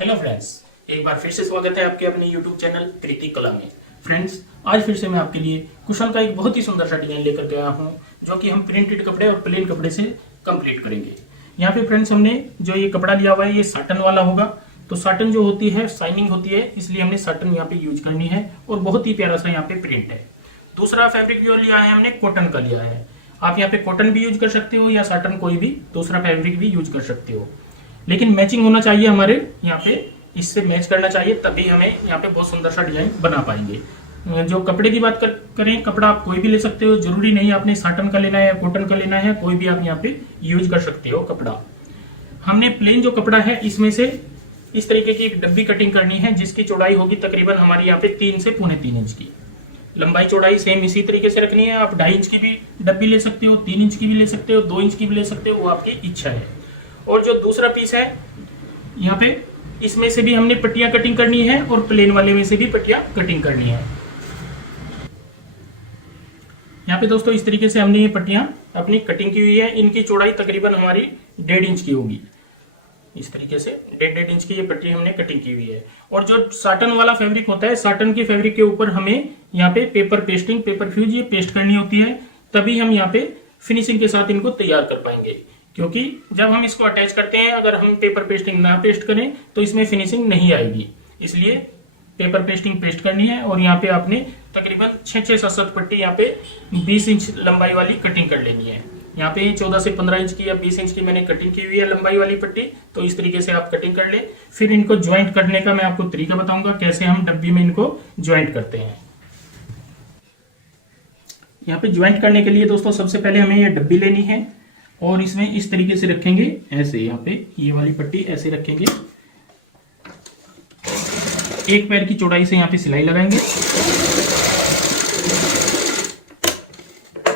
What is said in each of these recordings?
Hello friends, एक बार फिर से स्वागत है आपके अपने यूट्यूब चैनल कृति कला में। फ्रेंड्स, आज फिर से मैं आपके लिए कुशल का एक बहुत ही सुंदर सा डिजाइन लेकर के आया हूँ, जो कि हम प्रिंटेड कपड़े और प्लेन कपड़े से कंप्लीट करेंगे। यहाँ पे फ्रेंड्स, हमने जो ये कपड़ा लिया हुआ है ये साटन वाला होगा। तो साटन जो होती है शाइनिंग होती है, इसलिए हमने साटन यहाँ पे यूज करनी है और बहुत ही प्यारा सा यहाँ पे प्रिंट है। दूसरा फैब्रिक जो लिया है हमने कॉटन का लिया है। आप यहाँ पे कॉटन भी यूज कर सकते हो या साटन कोई भी दूसरा फैब्रिक भी यूज कर सकते हो, लेकिन मैचिंग होना चाहिए हमारे यहाँ पे, इससे मैच करना चाहिए, तभी हमें यहाँ पे बहुत सुंदर सा डिजाइन बना पाएंगे। जो कपड़े की बात करें, कपड़ा आप कोई भी ले सकते हो, जरूरी नहीं आपने साटन का लेना है या कॉटन का लेना है, कोई भी आप यहाँ पे यूज कर सकते हो कपड़ा। हमने प्लेन जो कपड़ा है इसमें से इस तरीके की एक डब्बी कटिंग करनी है, जिसकी चौड़ाई होगी तकरीबन हमारी यहाँ पे 3 से पौने 3 इंच की। लंबाई चौड़ाई सेम इसी तरीके से रखनी है। आप 2.5 इंच की भी डब्बी ले सकते हो, 3 इंच की भी ले सकते हो, 2 इंच की भी ले सकते हो, वो आपकी इच्छा है। और जो दूसरा पीस है यहाँ पे, इसमें से भी हमने पट्टियां कटिंग करनी है और प्लेन वाले में से भी पट्टियां कटिंग करनी है। यहाँ पे दोस्तों इस तरीके से हमने ये पट्टियां अपनी कटिंग की हुई है। इनकी चौड़ाई तकरीबन हमारी 1.5 इंच की होगी। इस तरीके से 1.5 इंच की ये पट्टी हमने कटिंग की हुई है। और जो साटन वाला फैब्रिक होता है, साटन की फैब्रिक के ऊपर हमें यहाँ पे पेपर पेस्टिंग, पेपर फ्यूज ये पेस्ट करनी होती है, तभी हम यहाँ पे फिनिशिंग के साथ इनको तैयार कर पाएंगे। क्योंकि जब हम इसको अटैच करते हैं, अगर हम पेपर पेस्टिंग ना पेस्ट करें तो इसमें फिनिशिंग नहीं आएगी, इसलिए पेपर पेस्टिंग पेस्ट करनी है। और यहाँ पे आपने तकरीबन 6 से 7 पट्टी यहाँ पे 20 इंच लंबाई वाली कटिंग कर लेनी है। यहाँ पे 14 से 15 इंच की या 20 इंच की मैंने कटिंग की हुई है लंबाई वाली पट्टी, तो इस तरीके से आप कटिंग कर ले। फिर इनको ज्वाइंट करने का मैं आपको तरीका बताऊंगा, कैसे हम डब्बी में इनको ज्वाइंट करते हैं। यहाँ पे ज्वाइंट करने के लिए दोस्तों सबसे पहले हमें ये डब्बी लेनी है और इसमें इस तरीके से रखेंगे, ऐसे यहाँ पे ये वाली पट्टी ऐसे रखेंगे। एक पैर की चौड़ाई से यहाँ पे सिलाई लगाएंगे।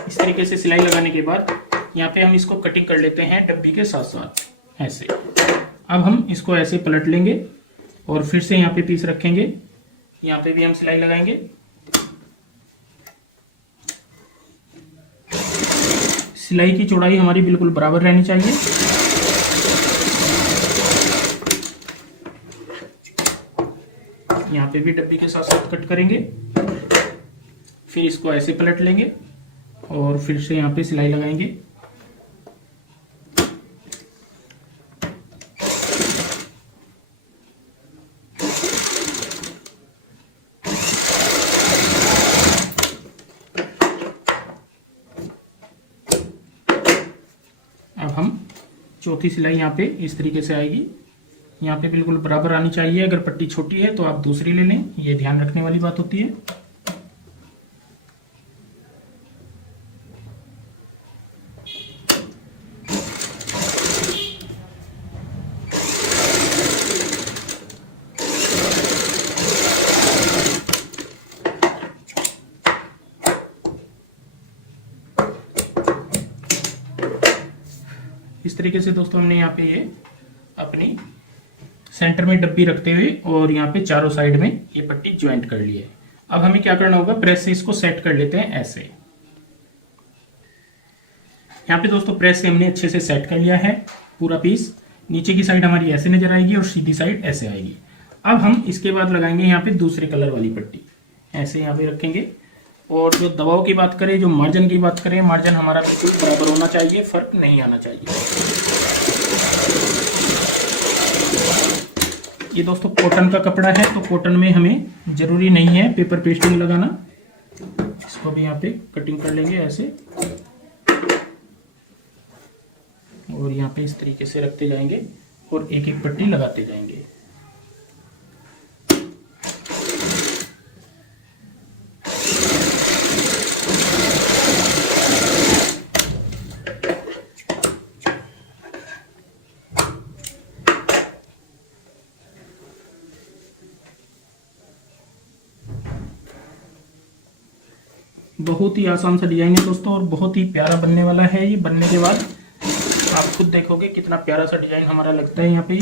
इस तरीके से सिलाई लगाने के बाद यहाँ पे हम इसको कटिंग कर लेते हैं डब्बी के साथ साथ ऐसे। अब हम इसको ऐसे पलट लेंगे और फिर से यहाँ पे पीस रखेंगे। यहाँ पे भी हम सिलाई लगाएंगे। सिलाई की चौड़ाई हमारी बिल्कुल बराबर रहनी चाहिए। यहाँ पे भी डब्बी के साथ साथ कट करेंगे। फिर इसको ऐसे पलट लेंगे और फिर से यहाँ पे सिलाई लगाएंगे। अब हम चौथी सिलाई यहाँ पे इस तरीके से आएगी। यहाँ पे बिल्कुल बराबर आनी चाहिए। अगर पट्टी छोटी है तो आप दूसरी ले लें, ये ध्यान रखने वाली बात होती है। इस तरीके से दोस्तों हमने यहाँ पे ये अपनी सेंटर में डब्बी रखते हुए और यहाँ पे चारों साइड में ये पट्टी ज्वाइंट कर ली है। अब हमें क्या करना होगा, प्रेस से इसको सेट कर लेते हैं ऐसे। यहाँ पे दोस्तों प्रेस से हमने अच्छे से सेट कर लिया है पूरा पीस। नीचे की साइड हमारी ऐसे नजर आएगी और सीधी साइड ऐसे आएगी। अब हम इसके बाद लगाएंगे यहाँ पे दूसरे कलर वाली पट्टी, ऐसे यहाँ पे रखेंगे। और जो दबाव की बात करें, जो मार्जिन की बात करें, मार्जिन हमारा बिल्कुल बराबर होना चाहिए, फर्क नहीं आना चाहिए। ये दोस्तों कॉटन का कपड़ा है, तो कॉटन में हमें जरूरी नहीं है पेपर पेस्टिंग लगाना। इसको भी यहाँ पे कटिंग कर लेंगे ऐसे और यहाँ पे इस तरीके से रखते जाएंगे और एक एक पट्टी लगाते जाएंगे। बहुत ही आसान सा डिजाइन है दोस्तों और बहुत ही प्यारा बनने वाला है। ये बनने के बाद आप खुद देखोगे कितना प्यारा सा डिजाइन हमारा लगता है यहाँ पे।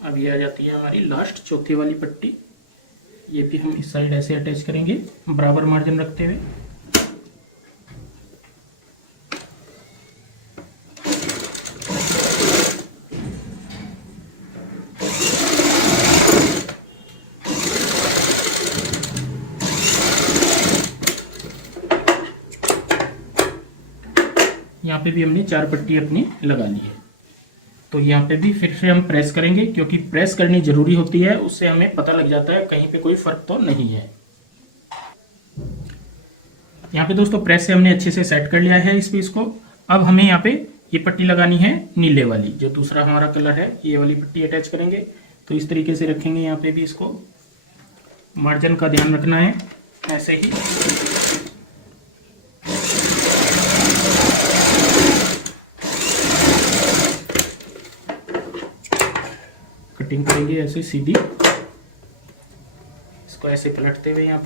अब ये आ जाती है हमारी लास्ट चौथी वाली पट्टी। ये भी हम इस साइड ऐसे अटैच करेंगे बराबर मार्जिन रखते हुए। यहाँ पे भी हमने 4 पट्टी अपनी लगा ली है। तो यहाँ पे भी फिर से हम प्रेस करेंगे, क्योंकि प्रेस करनी जरूरी होती है, उससे हमें पता लग जाता है कहीं पे कोई फर्क तो नहीं है। यहाँ पे दोस्तों प्रेस से हमने अच्छे से सेट कर लिया है इस पीस को। अब हमें यहाँ पे ये पट्टी लगानी है नीले वाली, जो दूसरा हमारा कलर है, ये वाली पट्टी अटैच करेंगे। तो इस तरीके से रखेंगे, यहाँ पे भी इसको मार्जिन का ध्यान रखना है, ऐसे ही। कटिंग करेंगे ऐसे सीधी, इसको ऐसे पलटते हुए यहाँ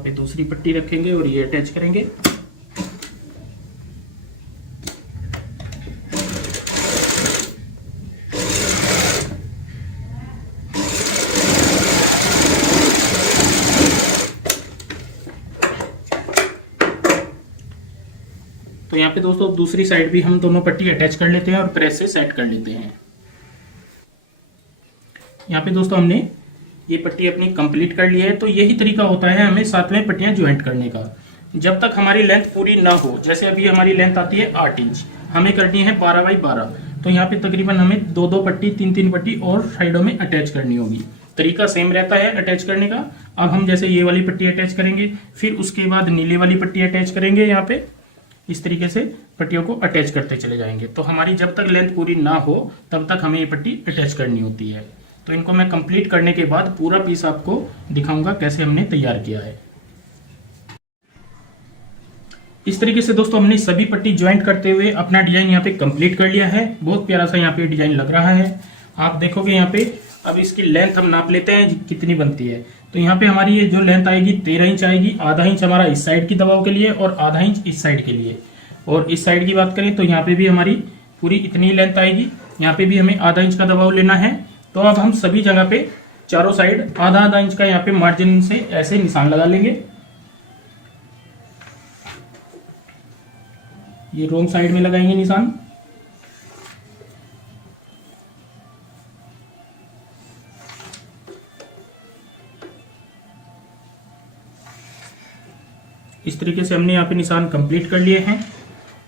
पे दूसरी पट्टी रखेंगे और ये अटैच करेंगे। तो यहाँ पे दोस्तों दूसरी साइड भी हम दोनों पट्टी अटैच कर लेते हैं और प्रेस से सेट कर लेते हैं। यहाँ पे दोस्तों हमने ये पट्टी अपनी कंप्लीट कर ली है। तो यही तरीका होता है हमें साथ में पट्टियां ज्वाइंट करने का, जब तक हमारी लेंथ पूरी ना हो। जैसे अभी हमारी लेंथ आती है 8 इंच, हमें करनी है 12 बाई 12। तो यहाँ पे तकरीबन हमें 2-2 पट्टी 3-3 पट्टी और साइडों में अटैच करनी होगी। तरीका सेम रहता है अटैच करने का। अब हम जैसे ये वाली पट्टी अटैच करेंगे, फिर उसके बाद नीले वाली पट्टी अटैच करेंगे। यहाँ पे इस तरीके से पट्टियों को अटैच करते चले जाएंगे। तो हमारी जब तक लेंथ पूरी ना हो तब तक हमें ये पट्टी अटैच करनी होती है। तो इनको मैं कंप्लीट करने के बाद पूरा पीस आपको दिखाऊंगा कैसे हमने तैयार किया है। इस तरीके से दोस्तों हमने सभी पट्टी ज्वाइंट करते हुए अपना डिजाइन यहाँ पे कंप्लीट कर लिया है। बहुत प्यारा सा यहाँ पे डिजाइन लग रहा है, आप देखोगे यहाँ पे। अब इसकी लेंथ हम नाप लेते हैं कितनी बनती है। तो यहाँ पे हमारी ये जो लेंथ आएगी 13 इंच आएगी। आधा इंच हमारा इस साइड की दबाव के लिए और आधा इंच इस साइड के लिए। और इस साइड की बात करें तो यहाँ पे भी हमारी पूरी इतनी लेंथ आएगी। यहाँ पे भी हमें आधा इंच का दबाव लेना है। तो अब हम सभी जगह पे चारों साइड आधा आधा इंच का यहाँ पे मार्जिन से ऐसे निशान लगा लेंगे। ये रोंग साइड में लगाएंगे निशान। इस तरीके से हमने यहाँ पे निशान कंप्लीट कर लिए हैं।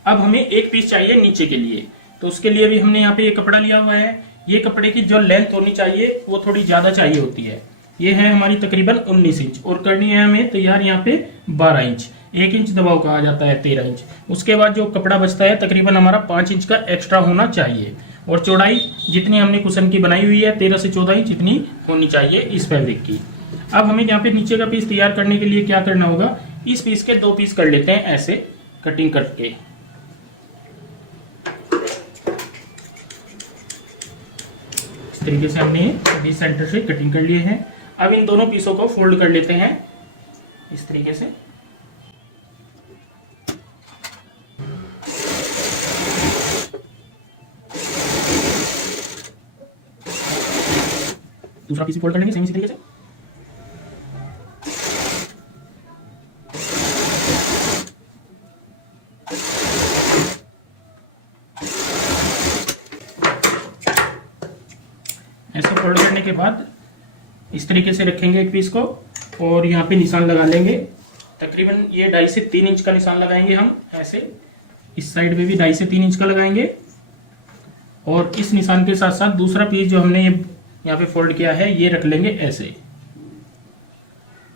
अब हमें एक पीस चाहिए नीचे के लिए। तो उसके लिए भी हमने यहाँ पे ये कपड़ा लिया हुआ है। ये कपड़े की जो लेंथ होनी चाहिए वो थोड़ी ज्यादा चाहिए होती है। ये है हमारी तकरीबन 19 इंच और करनी है हमें तैयार यहाँ पे 12 इंच। 1 इंच दबाव कहा जाता है 13 इंच। उसके बाद जो कपड़ा बचता है तकरीबन हमारा 5 इंच का एक्स्ट्रा होना चाहिए। और चौड़ाई जितनी हमने कुशन की बनाई हुई है 13 से 14 इंच इतनी होनी चाहिए इस फैब्रिक की। अब हमें यहाँ पे नीचे का पीस तैयार करने के लिए क्या करना होगा, इस पीस के 2 पीस कर लेते हैं ऐसे कटिंग करके। इस तरीके से हमने बीच सेंटर से कटिंग कर लिए हैं। अब इन दोनों पीसों को फोल्ड कर लेते हैं इस तरीके से। दूसरा पीस फोल्ड कर लेंगे सेम इसी तरीके से। ऐसे फोल्ड करने के बाद इस तरीके से रखेंगे एक पीस को और यहाँ पे निशान लगा लेंगे। तकरीबन ये 2.5 से 3 इंच का निशान लगाएंगे हम ऐसे। इस साइड में भी 2.5 से 3 इंच का लगाएंगे। और इस निशान के साथ साथ दूसरा पीस जो हमने यहाँ पे फोल्ड किया है ये रख लेंगे ऐसे।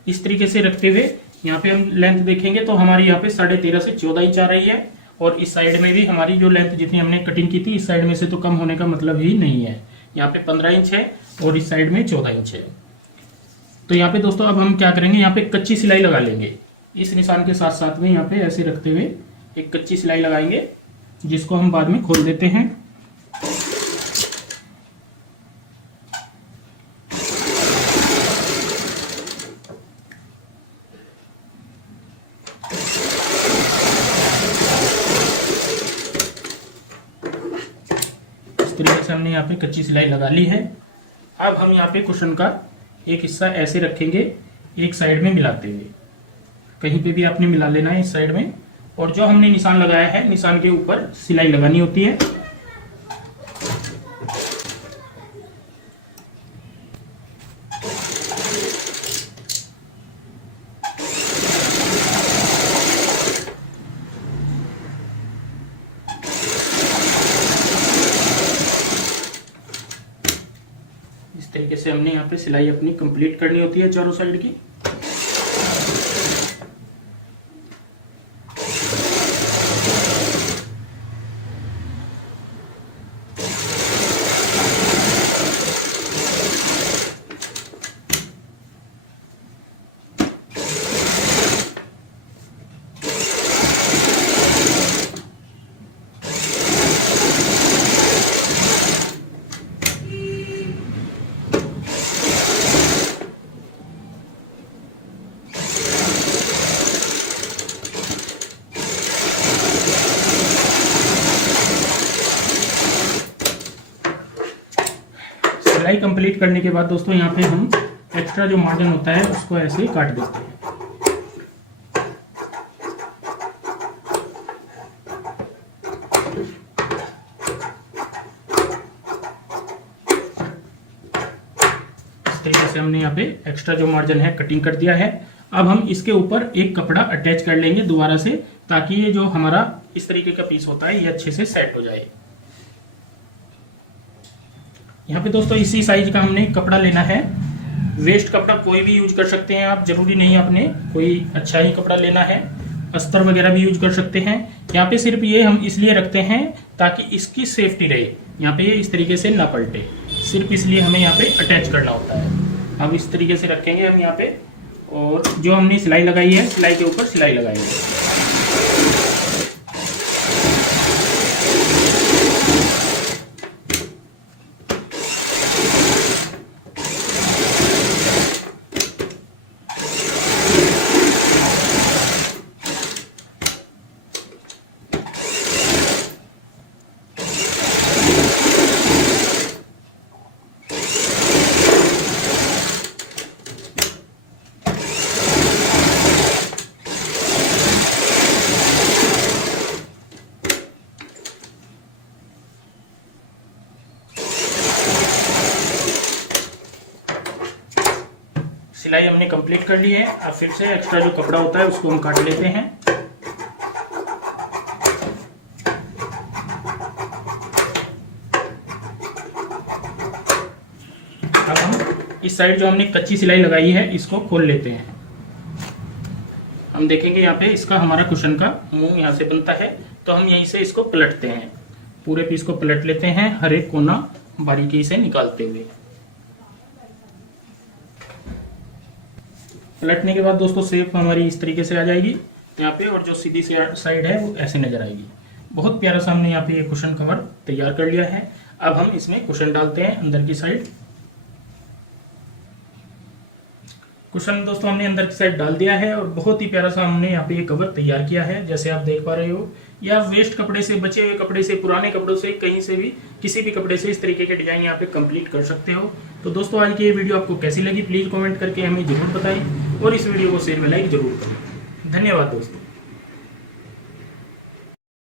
इस तरीके से रखते हुए यहाँ पे हम लेंथ देखेंगे तो हमारी यहाँ पे 13.5 से 14 इंच आ रही है। और इस साइड में भी हमारी जो लेंथ जितनी हमने कटिंग की थी इस साइड में से तो कम होने का मतलब ही नहीं है। यहाँ पे 15 इंच है और इस साइड में 14 इंच है। तो यहाँ पे दोस्तों अब हम क्या करेंगे, यहाँ पे कच्ची सिलाई लगा लेंगे। इस निशान के साथ साथ में यहाँ पे ऐसे रखते हुए एक कच्ची सिलाई लगाएंगे, जिसको हम बाद में खोल देते हैं। इस तरीके से हमने यहाँ पे कच्ची सिलाई लगा ली है। अब हम यहाँ पे कुशन का एक हिस्सा ऐसे रखेंगे एक साइड में मिलाते हुए। कहीं पे भी आपने मिला लेना है इस साइड में। और जो हमने निशान लगाया है निशान के ऊपर सिलाई लगानी होती है। तरीके से हमने यहाँ पे सिलाई अपनी कंप्लीट करनी होती है चारों साइड की। सिलाई कंप्लीट करने के बाद दोस्तों यहाँ पे हम एक्स्ट्रा जो मार्जिन होता है उसको ऐसे ही काट देते हैं। इस तरीके से हमने यहाँ पे एक्स्ट्रा जो मार्जिन है कटिंग कर दिया है। अब हम इसके ऊपर एक कपड़ा अटैच कर लेंगे दोबारा से, ताकि ये जो हमारा इस तरीके का पीस होता है ये अच्छे से सेट हो जाए। यहाँ पे दोस्तों इसी साइज का हमने कपड़ा लेना है। वेस्ट कपड़ा कोई भी यूज कर सकते हैं आप, जरूरी नहीं आपने कोई अच्छा ही कपड़ा लेना है। अस्तर वगैरह भी यूज कर सकते हैं। यहाँ पे सिर्फ ये हम इसलिए रखते हैं ताकि इसकी सेफ्टी रहे, यहाँ पे ये इस तरीके से ना पलटे, सिर्फ इसलिए हमें यहाँ पे अटैच करना होता है। अब इस तरीके से रखेंगे हम यहाँ पे, और जो हमने सिलाई लगाई है सिलाई के ऊपर सिलाई लगाएंगे। सिलाई हमने कंप्लीट कर ली है। अब फिर से एक्स्ट्रा जो कपड़ा होता है उसको हम काट लेते हैं। अब हम इस साइड जो हमने कच्ची सिलाई लगाई है इसको खोल लेते हैं। हम देखेंगे यहाँ पे इसका हमारा कुशन का मुंह यहाँ से बनता है, तो हम यहीं से इसको पलटते हैं। पूरे पीस को पलट लेते हैं, हर एक कोना बारीकी से निकालते हुए। पलटने के बाद दोस्तों शेप हमारी इस तरीके से आ जाएगी यहाँ पे, और जो सीधी साइड है वो ऐसे नजर आएगी। बहुत प्यारा सा हमने यहाँ पे ये कुशन कवर तैयार कर लिया है। अब हम इसमें कुशन डालते हैं अंदर की साइड। कुशन दोस्तों हमने अंदर की साइड डाल दिया है, और बहुत ही प्यारा सा हमने यहाँ पे ये कवर तैयार किया है। जैसे आप देख पा रहे हो, या वेस्ट कपड़े से, बचे हुए कपड़े से, पुराने कपड़ों से, कहीं से भी, किसी भी कपड़े से इस तरीके के डिजाइन यहाँ पे कंप्लीट कर सकते हो। तो दोस्तों आज की ये वीडियो आपको कैसी लगी प्लीज कमेंट करके हमें जरूर बताएं, और इस वीडियो को शेयर में लाइक जरूर करें। धन्यवाद दोस्तों।